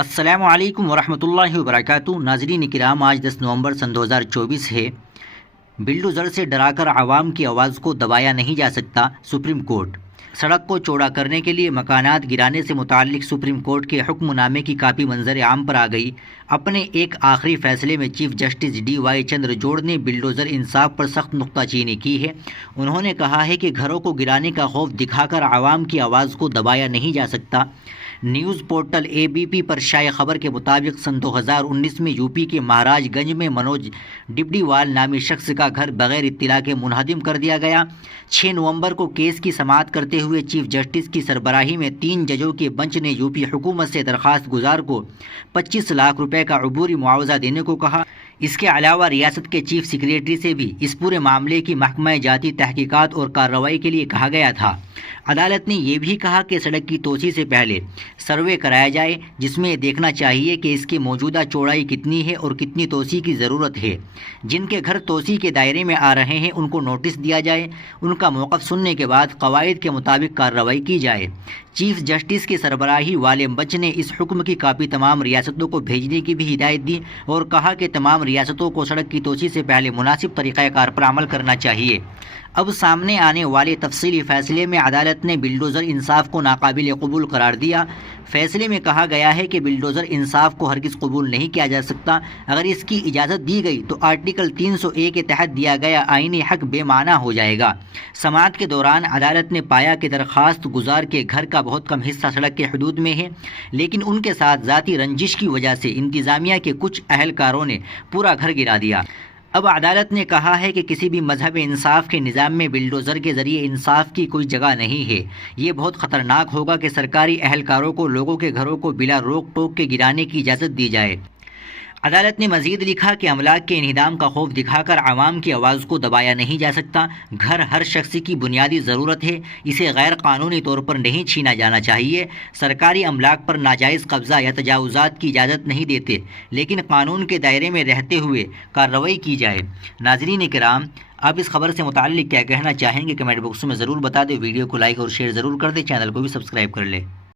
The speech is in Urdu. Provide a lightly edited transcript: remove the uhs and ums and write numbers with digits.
السلام علیکم ورحمۃ اللہ وبرکاتہ۔ ناظرین کرام، آج 10 نومبر سن 2024 ہے۔ بلڈوزر سے ڈرا کر عوام کی آواز کو دبایا نہیں جا سکتا، سپریم کورٹ۔ سڑک کو چوڑا کرنے کے لیے مکانات گرانے سے متعلق سپریم کورٹ کے حکم نامے کی کاپی منظر عام پر آ گئی۔ اپنے ایک آخری فیصلے میں chief justice D Y Chandrachud نے بلڈوزر انصاف پر سخت نکتہ چینی کی ہے۔ انہوں نے کہا ہے کہ گھروں کو گرانے کا خوف دکھا کر عوام کی آواز کو دبایا نہیں جا سکتا۔ نیوز پورٹل اے بی پی پر شائع خبر کے مطابق سن 2019 میں یو پی کے مہاراج گنج میں منوج ڈبڈیوال نامی شخص کا گھر بغیر اطلاع کے منہدم کر دیا گیا۔ 6 نومبر کو کیس کی سماعت کرتے ہوئے چیف جسٹس کی سربراہی میں 3 ججوں کے بنچ نے یو پی حکومت سے درخواست گزار کو 25 لاکھ روپے کا عبوری معاوضہ دینے کو کہا۔ اس کے علاوہ ریاست کے چیف سیکریٹری سے بھی اس پورے معاملے کی محکمہ جاتی تحقیقات اور کارروائی کے لیے کہا گیا تھا۔ عدالت نے یہ بھی کہا کہ سڑک کی توسیع سے پہلے سروے کرایا جائے، جس میں یہ دیکھنا چاہیے کہ اس کی موجودہ چوڑائی کتنی ہے اور کتنی توسیع کی ضرورت ہے۔ جن کے گھر توسیع کے دائرے میں آ رہے ہیں ان کو نوٹس دیا جائے، ان کا موقف سننے کے بعد قواعد کے مطابق کارروائی کی جائے۔ چیف جسٹس کی سربراہی والے بنچ نے اس حکم کی کاپی تمام ریاستوں کو بھیجنے کی بھی ہدایت دی اور کہا کہ تمام ریاستوں کو سڑک کی توسیع سے پہلے مناسب طریقہ کار پر عمل کرنا چاہیے۔ اب سامنے آنے والے تفصیلی فیصلے میں عدالت نے بلڈوزر انصاف کو ناقابل قبول قرار دیا۔ فیصلے میں کہا گیا ہے کہ بلڈوزر انصاف کو ہرگز قبول نہیں کیا جا سکتا۔ اگر اس کی اجازت دی گئی تو آرٹیکل 301 کے تحت دیا گیا آئینی حق بے معنی ہو جائے گا۔ سماعت کے دوران عدالت نے پایا کہ درخواست گزار کے گھر کا بہت کم حصہ سڑک کے حدود میں ہے، لیکن ان کے ساتھ ذاتی رنجش کی وجہ سے انتظامیہ کے کچھ اہلکاروں نے پورا گھر گرا دیا۔ اب عدالت نے کہا ہے کہ کسی بھی مذہب انصاف کے نظام میں بلڈوزر کے ذریعے انصاف کی کوئی جگہ نہیں ہے۔ یہ بہت خطرناک ہوگا کہ سرکاری اہلکاروں کو لوگوں کے گھروں کو بلا روک ٹوک کے گرانے کی اجازت دی جائے۔ عدالت نے مزید لکھا کہ املاک کے انہدام کا خوف دکھا کر عوام کی آواز کو دبایا نہیں جا سکتا۔ گھر ہر شخص کی بنیادی ضرورت ہے، اسے غیر قانونی طور پر نہیں چھینا جانا چاہیے۔ سرکاری املاک پر ناجائز قبضہ یا تجاوزات کی اجازت نہیں دیتے، لیکن قانون کے دائرے میں رہتے ہوئے کارروائی کی جائے۔ ناظرین کرام، آپ اس خبر سے متعلق کیا کہنا چاہیں گے؟ کمنٹ باکس میں ضرور بتا دیں۔ ویڈیو کو لائک اور شیئر ضرور کر دیں، چینل کو بھی سبسکرائب کر لیں۔